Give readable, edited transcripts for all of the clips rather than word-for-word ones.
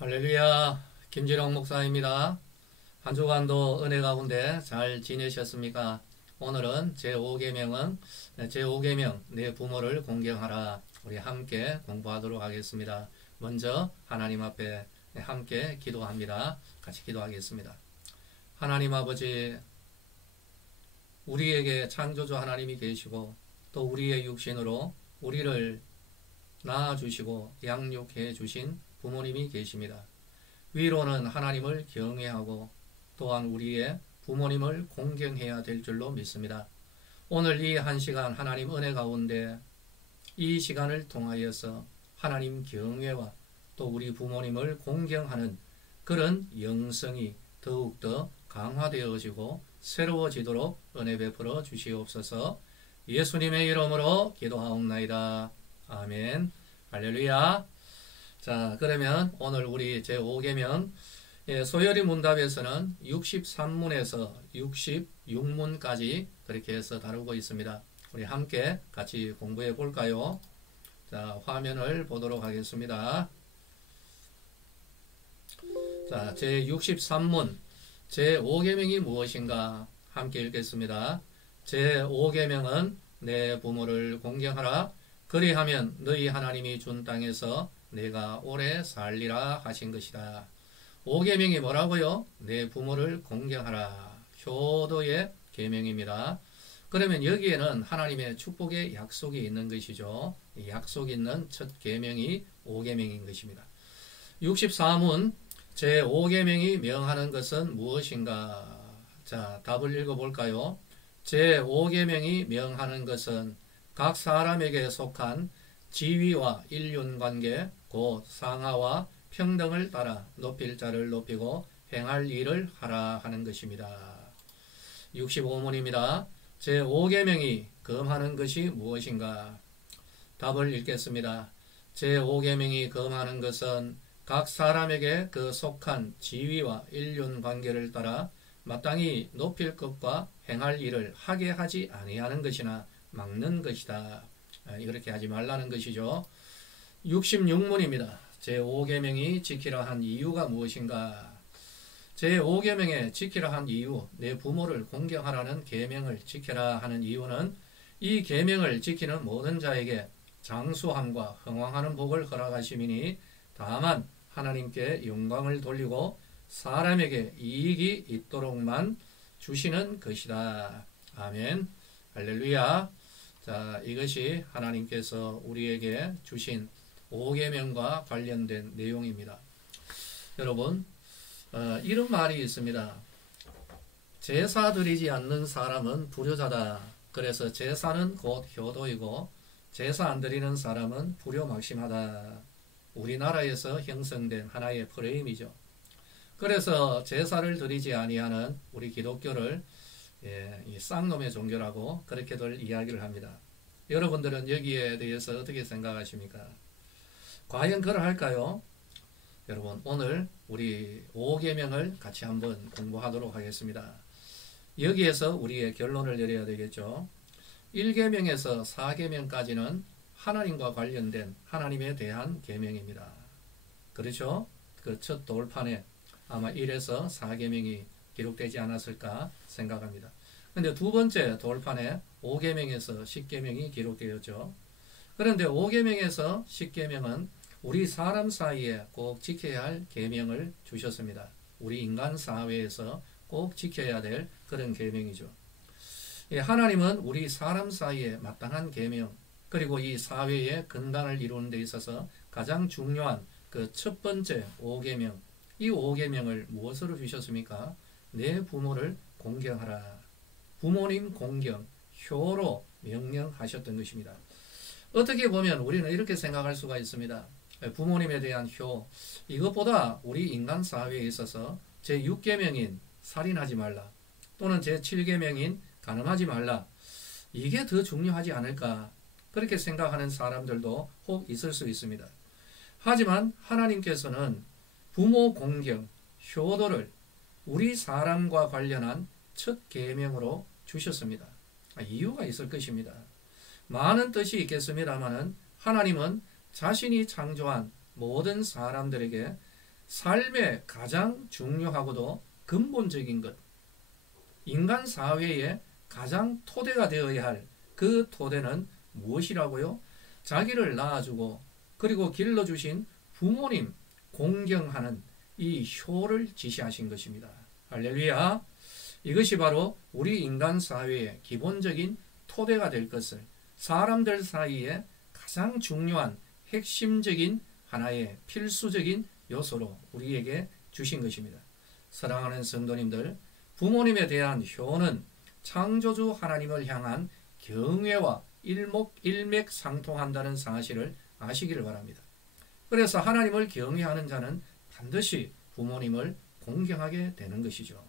할렐루야, 김지령 목사입니다. 한 주간도 은혜 가운데 잘 지내셨습니까? 오늘은 제5계명 내 부모를 공경하라. 우리 함께 공부하도록 하겠습니다. 먼저 하나님 앞에 함께 기도합니다. 같이 기도하겠습니다. 하나님 아버지, 우리에게 창조주 하나님이 계시고 또 우리의 육신으로 우리를 낳아주시고 양육해 주신 부모님이 계십니다. 위로는 하나님을 경외하고 또한 우리의 부모님을 공경해야 될 줄로 믿습니다. 오늘 이 한 시간 하나님 은혜 가운데 이 시간을 통하여서 하나님 경외와 또 우리 부모님을 공경하는 그런 영성이 더욱더 강화되어지고 새로워지도록 은혜 베풀어 주시옵소서. 예수님의 이름으로 기도하옵나이다. 아멘. 할렐루야. 자, 그러면 오늘 우리 제5계명 소열이 문답에서는 63문에서 66문까지 그렇게 해서 다루고 있습니다. 우리 함께 같이 공부해 볼까요? 자, 화면을 보도록 하겠습니다. 자, 제63문 제5계명이 무엇인가 함께 읽겠습니다. 제5계명은 내 부모를 공경하라. 그리하면 너희 하나님이 준 땅에서 내가 오래 살리라 하신 것이다. 5계명이 뭐라고요? 내 부모를 공경하라. 효도의 계명입니다. 그러면 여기에는 하나님의 축복의 약속이 있는 것이죠. 이 약속이 있는 첫 계명이 5계명인 것입니다. 64문 제5계명이 명하는 것은 무엇인가? 자, 답을 읽어볼까요? 제5계명이 명하는 것은 각 사람에게 속한 지위와 인륜관계, 곧 상하와 평등을 따라 높일 자를 높이고 행할 일을 하라 하는 것입니다. 65문입니다. 제5계명이 금하는 것이 무엇인가? 답을 읽겠습니다. 제5계명이 금하는 것은 각 사람에게 그 속한 지위와 인륜관계를 따라 마땅히 높일 것과 행할 일을 하게 하지 아니하는 것이나 막는 것이다. 이렇게 하지 말라는 것이죠. 66문입니다. 제5계명이 지키라 한 이유가 무엇인가? 제5계명에 지키라 한 이유, 내 부모를 공경하라는 계명을 지키라 하는 이유는 이 계명을 지키는 모든 자에게 장수함과 흥왕하는 복을 허락하심이니 다만 하나님께 영광을 돌리고 사람에게 이익이 있도록만 주시는 것이다. 아멘. 할렐루야. 자, 이것이 하나님께서 우리에게 주신 5계명과 관련된 내용입니다. 여러분, 이런 말이 있습니다. 제사 드리지 않는 사람은 불효자다. 그래서 제사는 곧 효도이고 제사 안 드리는 사람은 불효막심하다. 우리나라에서 형성된 하나의 프레임이죠. 그래서 제사를 드리지 아니하는 우리 기독교를 이 쌍놈의 종교라고 그렇게들 이야기를 합니다. 여러분들은 여기에 대해서 어떻게 생각하십니까? 과연 그러할까요? 여러분, 오늘 우리 5계명을 같이 한번 공부하도록 하겠습니다. 여기에서 우리의 결론을 내려야 되겠죠. 1계명에서 4계명까지는 하나님과 관련된 하나님에 대한 계명입니다. 그렇죠? 그 첫 돌판에 아마 1에서 4계명이 기록되지 않았을까 생각합니다. 그런데 두 번째 돌판에 5계명에서 10계명이 기록되었죠. 그런데 5계명에서 10계명은 우리 사람 사이에 꼭 지켜야 할 계명을 주셨습니다. 우리 인간 사회에서 꼭 지켜야 될 그런 계명이죠. 하나님은 우리 사람 사이에 마땅한 계명, 그리고 이 사회의 근간을 이루는 데 있어서 가장 중요한 그 첫 번째 5계명, 이 5계명을 무엇으로 주셨습니까? 내 부모를 공경하라. 부모님 공경, 효로 명령하셨던 것입니다. 어떻게 보면 우리는 이렇게 생각할 수가 있습니다. 부모님에 대한 효, 이것보다 우리 인간 사회에 있어서 제6계명인 살인하지 말라, 또는 제7계명인 간음하지 말라, 이게 더 중요하지 않을까, 그렇게 생각하는 사람들도 혹 있을 수 있습니다. 하지만 하나님께서는 부모 공경, 효도를 우리 사람과 관련한 첫 계명으로 주셨습니다. 이유가 있을 것입니다. 많은 뜻이 있겠습니다마는 하나님은 자신이 창조한 모든 사람들에게 삶의 가장 중요하고도 근본적인 것, 인간 사회의 가장 토대가 되어야 할 그 토대는 무엇이라고요? 자기를 낳아주고 그리고 길러주신 부모님 공경하는 이 효를 지시하신 것입니다. 할렐루야. 이것이 바로 우리 인간 사회의 기본적인 토대가 될 것을 사람들 사이에 가장 중요한 핵심적인 하나의 필수적인 요소로 우리에게 주신 것입니다. 사랑하는 성도님들, 부모님에 대한 효는 창조주 하나님을 향한 경외와 일맥상통한다는 사실을 아시기를 바랍니다. 그래서 하나님을 경외하는 자는 반드시 부모님을 공경하게 되는 것이죠.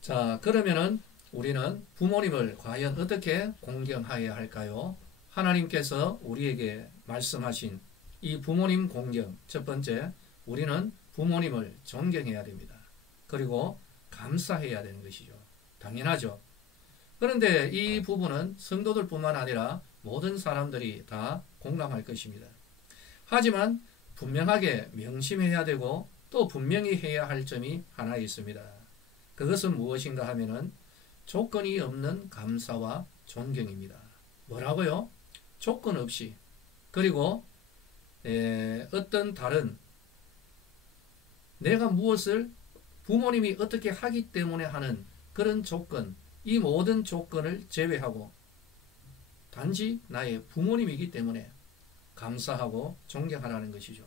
자, 그러면은 우리는 부모님을 과연 어떻게 공경해야 할까요? 하나님께서 우리에게 말씀하신 이 부모님 공경, 첫 번째, 우리는 부모님을 존경해야 됩니다. 그리고 감사해야 되는 것이죠. 당연하죠. 그런데 이 부분은 성도들뿐만 아니라 모든 사람들이 다 공감할 것입니다. 하지만 분명하게 명심해야 되고 또 분명히 해야 할 점이 하나 있습니다. 그것은 무엇인가 하면은 조건이 없는 감사와 존경입니다. 뭐라고요? 조건 없이, 그리고 어떤 다른 내가 무엇을 부모님이 어떻게 하기 때문에 하는 그런 조건, 이 모든 조건을 제외하고 단지 나의 부모님이기 때문에 감사하고 존경하라는 것이죠.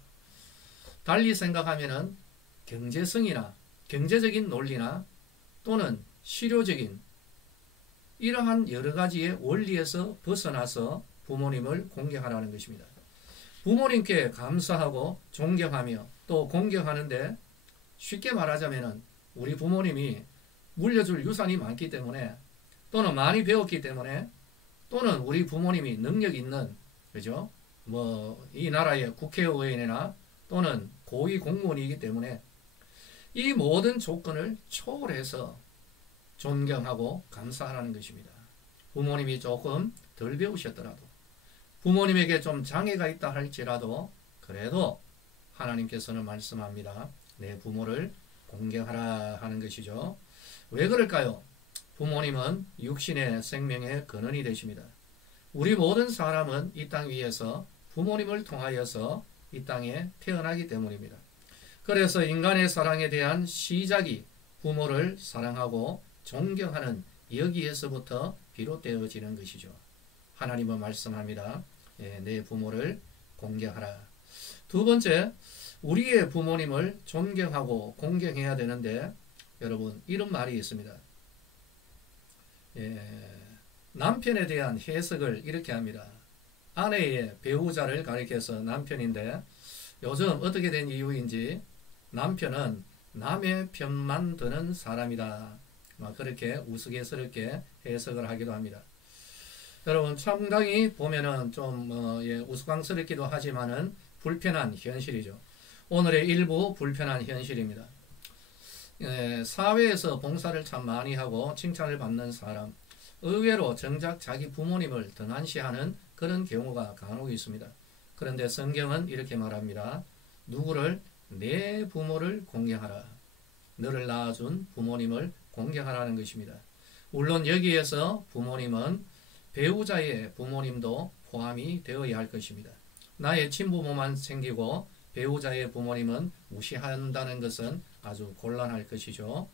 달리 생각하면은 경제성이나 경제적인 논리나 또는 실효적인 이러한 여러 가지의 원리에서 벗어나서 부모님을 공경하라는 것입니다. 부모님께 감사하고 존경하며 또 공경하는데 쉽게 말하자면은 우리 부모님이 물려줄 유산이 많기 때문에 또는 많이 배웠기 때문에 또는 우리 부모님이 능력 있는, 그죠? 이 나라의 국회의원이나 또는 고위 공무원이기 때문에 이 모든 조건을 초월해서 존경하고 감사하라는 것입니다. 부모님이 조금 덜 배우셨더라도, 부모님에게 좀 장애가 있다 할지라도, 그래도 하나님께서는 말씀합니다. 내 부모를 공경하라 하는 것이죠. 왜 그럴까요? 부모님은 육신의 생명의 근원이 되십니다. 우리 모든 사람은 이 땅 위에서 부모님을 통하여서 이 땅에 태어나기 때문입니다. 그래서 인간의 사랑에 대한 시작이 부모를 사랑하고 존경하는 여기에서부터 비롯되어지는 것이죠. 하나님은 말씀합니다. 내 부모를 공경하라. 두 번째, 우리의 부모님을 존경하고 공경해야 되는데, 여러분, 이런 말이 있습니다. 남편에 대한 해석을 이렇게 합니다. 아내의 배우자를 가리켜서 남편인데, 요즘 어떻게 된 이유인지 남편은 남의 편만 드는 사람이다. 그렇게 우스갯스럽게 해석을 하기도 합니다. 여러분, 상당히 보면은 좀 우스꽝스럽기도 하지만은 불편한 현실이죠. 오늘의 일부 불편한 현실입니다. 사회에서 봉사를 참 많이 하고 칭찬을 받는 사람, 의외로 정작 자기 부모님을 등한시하는 그런 경우가 간혹 있습니다. 그런데 성경은 이렇게 말합니다. 누구를? 내 부모를 공경하라. 너를 낳아준 부모님을 공경하라는 것입니다. 물론 여기에서 부모님은 배우자의 부모님도 포함이 되어야 할 것입니다. 나의 친부모만 챙기고 배우자의 부모님은 무시한다는 것은 아주 곤란할 것이죠.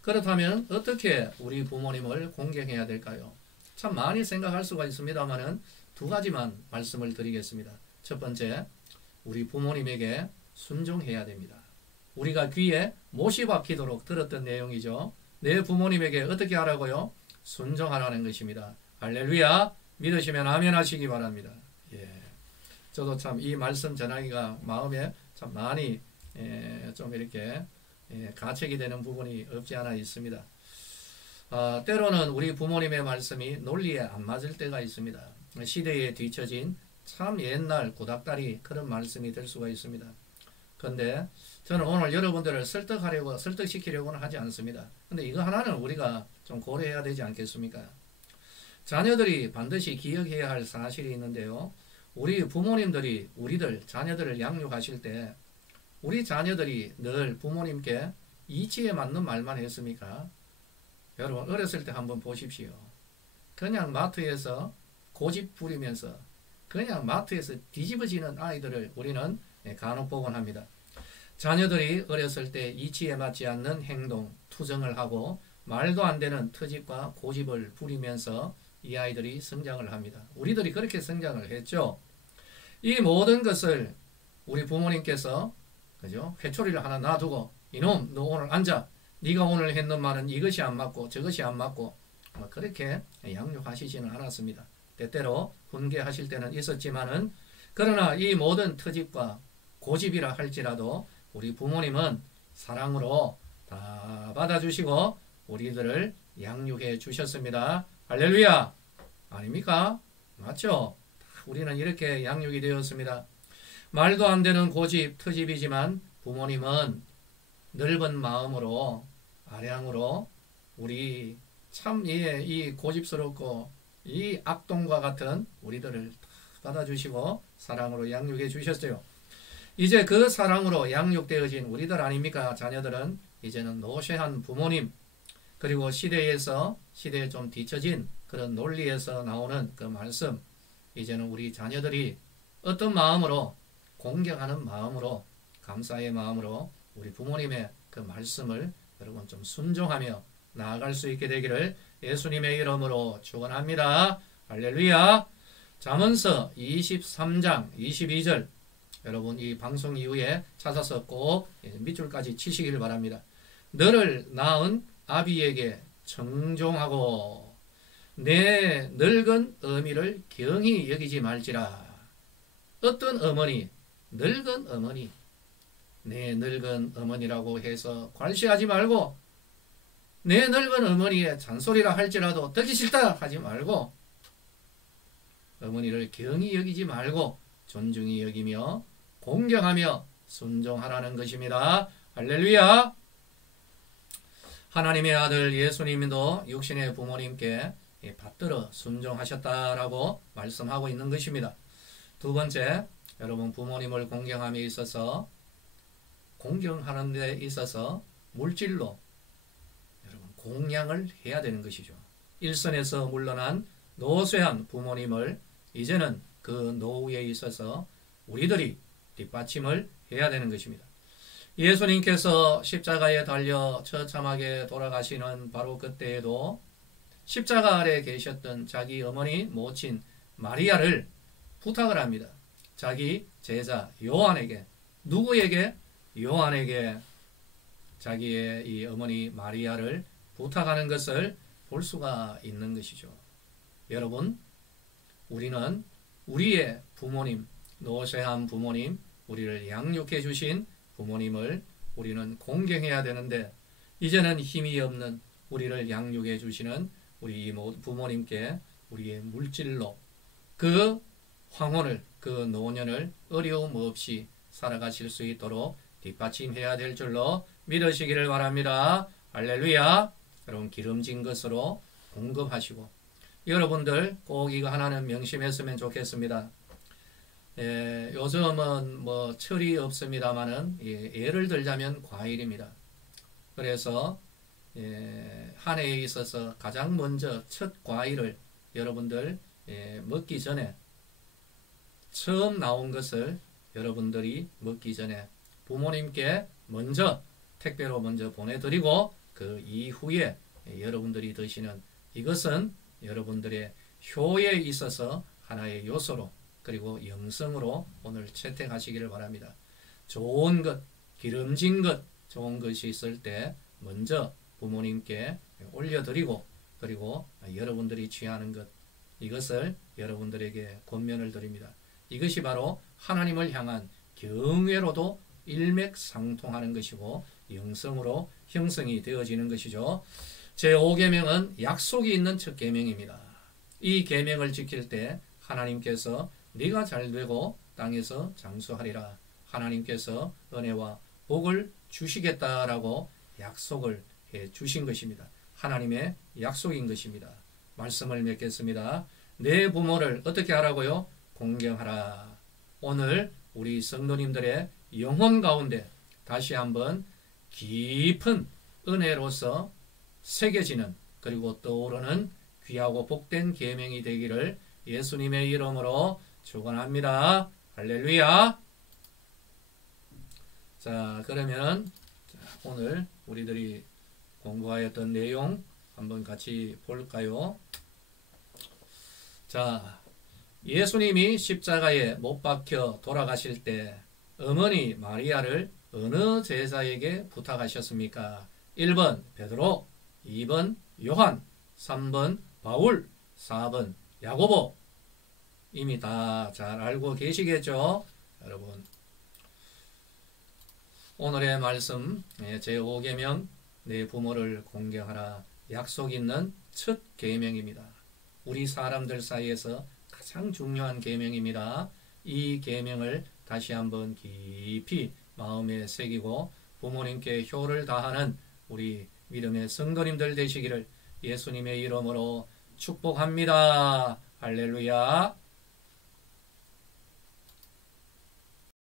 그렇다면 어떻게 우리 부모님을 공경해야 될까요? 참 많이 생각할 수가 있습니다만은 두 가지만 말씀을 드리겠습니다. 첫 번째, 우리 부모님에게 순종해야 됩니다. 우리가 귀에 못이 박히도록 들었던 내용이죠. 내 부모님에게 어떻게 하라고요? 순종하라는 것입니다. 할렐루야. 믿으시면 아멘 하시기 바랍니다. 저도 참 이 말씀 전하기가 마음에 참 많이 좀 이렇게 가책이 되는 부분이 없지 않아 있습니다. 때로는 우리 부모님의 말씀이 논리에 안 맞을 때가 있습니다. 시대에 뒤처진 참 옛날 구닥다리 그런 말씀이 될 수가 있습니다. 그런데 저는 오늘 여러분들을 설득시키려고는 하지 않습니다. 근데 이거 하나는 우리가 좀 고려해야 되지 않겠습니까? 자녀들이 반드시 기억해야 할 사실이 있는데요. 우리 부모님들이 우리들 자녀들을 양육하실 때 우리 자녀들이 늘 부모님께 이치에 맞는 말만 했습니까? 여러분 어렸을 때 한번 보십시오. 그냥 마트에서 고집 부리면서 그냥 마트에서 뒤집어지는 아이들을 우리는 간혹 보곤 합니다. 자녀들이 어렸을 때 이치에 맞지 않는 행동, 투정을 하고 말도 안 되는 트집과 고집을 부리면서 이 아이들이 성장을 합니다. 우리들이 그렇게 성장을 했죠. 이 모든 것을 우리 부모님께서 그죠? 회초리를 하나 놔두고 이놈 너 오늘 앉아. 네가 오늘 했는 말은 이것이 안 맞고 저것이 안 맞고 그렇게 양육하시지는 않았습니다. 때때로 훈계하실 때는 있었지만은 그러나 이 모든 트집과 고집이라 할지라도 우리 부모님은 사랑으로 다 받아주시고 우리들을 양육해 주셨습니다. 할렐루야! 아닙니까? 맞죠? 우리는 이렇게 양육이 되었습니다. 말도 안 되는 고집, 트집이지만 부모님은 넓은 마음으로 아량으로 우리 참 이 고집스럽고 이 악동과 같은 우리들을 받아주시고 사랑으로 양육해 주셨어요. 이제 그 사랑으로 양육되어진 우리들 아닙니까? 자녀들은 이제는 노쇠한 부모님 그리고 시대에 좀 뒤처진 그런 논리에서 나오는 그 말씀 이제는 우리 자녀들이 어떤 마음으로 공경하는 마음으로 감사의 마음으로 우리 부모님의 그 말씀을 여러분 좀 순종하며 나아갈 수 있게 되기를 예수님의 이름으로 축원합니다. 할렐루야. 잠언서 23장 22절 여러분 이 방송 이후에 찾아서 꼭 밑줄까지 치시길 바랍니다. 너를 낳은 아비에게 청종하고 내 늙은 어미를 경히 여기지 말지라. 어떤 어머니, 늙은 어머니, 내 늙은 어머니라고 해서 괄시하지 말고 내 늙은 어머니의 잔소리라 할지라도 듣기 싫다 하지 말고 어머니를 경히 여기지 말고 존중히 여기며 공경하며 순종하라는 것입니다. 할렐루야. 하나님의 아들 예수님도 육신의 부모님께 받들어 순종하셨다라고 말씀하고 있는 것입니다. 두 번째, 여러분 부모님을 공경함에 있어서 공경하는 데 있어서 물질로 여러분 공양을 해야 되는 것이죠. 일선에서 물러난 노쇠한 부모님을 이제는 그 노후에 있어서 우리들이 뒷받침을 해야 되는 것입니다. 예수님께서 십자가에 달려 처참하게 돌아가시는 바로 그때에도 십자가 아래 계셨던 자기 어머니 모친 마리아를 부탁을 합니다. 자기 제자 요한에게 누구에게? 요한에게 자기의 이 어머니 마리아를 부탁하는 것을 볼 수가 있는 것이죠. 여러분 우리는 우리의 부모님 노쇠한 부모님 우리를 양육해 주신 부모님을 우리는 공경해야 되는데 이제는 힘이 없는 우리를 양육해 주시는 우리 부모님께 우리의 물질로 그 황혼을 그 노년을 어려움 없이 살아가실 수 있도록 뒷받침해야 될 줄로 믿으시기를 바랍니다. 할렐루야. 여러분 기름진 것으로 공급하시고 여러분들 꼭 이거 하나는 명심했으면 좋겠습니다. 요즘은 뭐 철이 없습니다만은 예를 들자면 과일입니다. 그래서 한 해에 있어서 가장 먼저 첫 과일을 여러분들 먹기 전에 처음 나온 것을 여러분들이 먹기 전에 부모님께 먼저 택배로 먼저 보내드리고 그 이후에 여러분들이 드시는 이것은 여러분들의 효에 있어서 하나의 요소로 그리고 영성으로 오늘 채택하시기를 바랍니다. 좋은 것, 기름진 것, 좋은 것이 있을 때 먼저 부모님께 올려드리고 그리고 여러분들이 취하는 것 이것을 여러분들에게 권면을 드립니다. 이것이 바로 하나님을 향한 경외로도 일맥상통하는 것이고 영성으로 형성이 되어지는 것이죠. 제5계명은 약속이 있는 첫 계명입니다. 이 계명을 지킬 때 하나님께서 네가 잘되고 땅에서 장수하리라 하나님께서 은혜와 복을 주시겠다라고 약속을 해 주신 것입니다. 하나님의 약속인 것입니다. 말씀을 맺겠습니다. 내 부모를 어떻게 하라고요? 공경하라. 오늘 우리 성도님들의 영혼 가운데 다시 한번 깊은 은혜로서 새겨지는 그리고 떠오르는 귀하고 복된 계명이 되기를 예수님의 이름으로 축원합니다. 할렐루야. 자, 그러면 오늘 우리들이 공부하였던 내용 한번 같이 볼까요? 자, 예수님이 십자가에 못 박혀 돌아가실 때 어머니 마리아를 어느 제자에게 부탁하셨습니까? 1번 베드로, 2번 요한, 3번 바울, 4번 야고보. 이미 다 잘 알고 계시겠죠? 여러분, 오늘의 말씀 제5계명 내 부모를 공경하라 약속 있는 첫 계명입니다. 우리 사람들 사이에서 가장 중요한 계명입니다. 이 계명을 다시 한번 깊이 마음에 새기고 부모님께 효를 다하는 우리 믿음의 성도님들 되시기를 예수님의 이름으로 축복합니다. 할렐루야.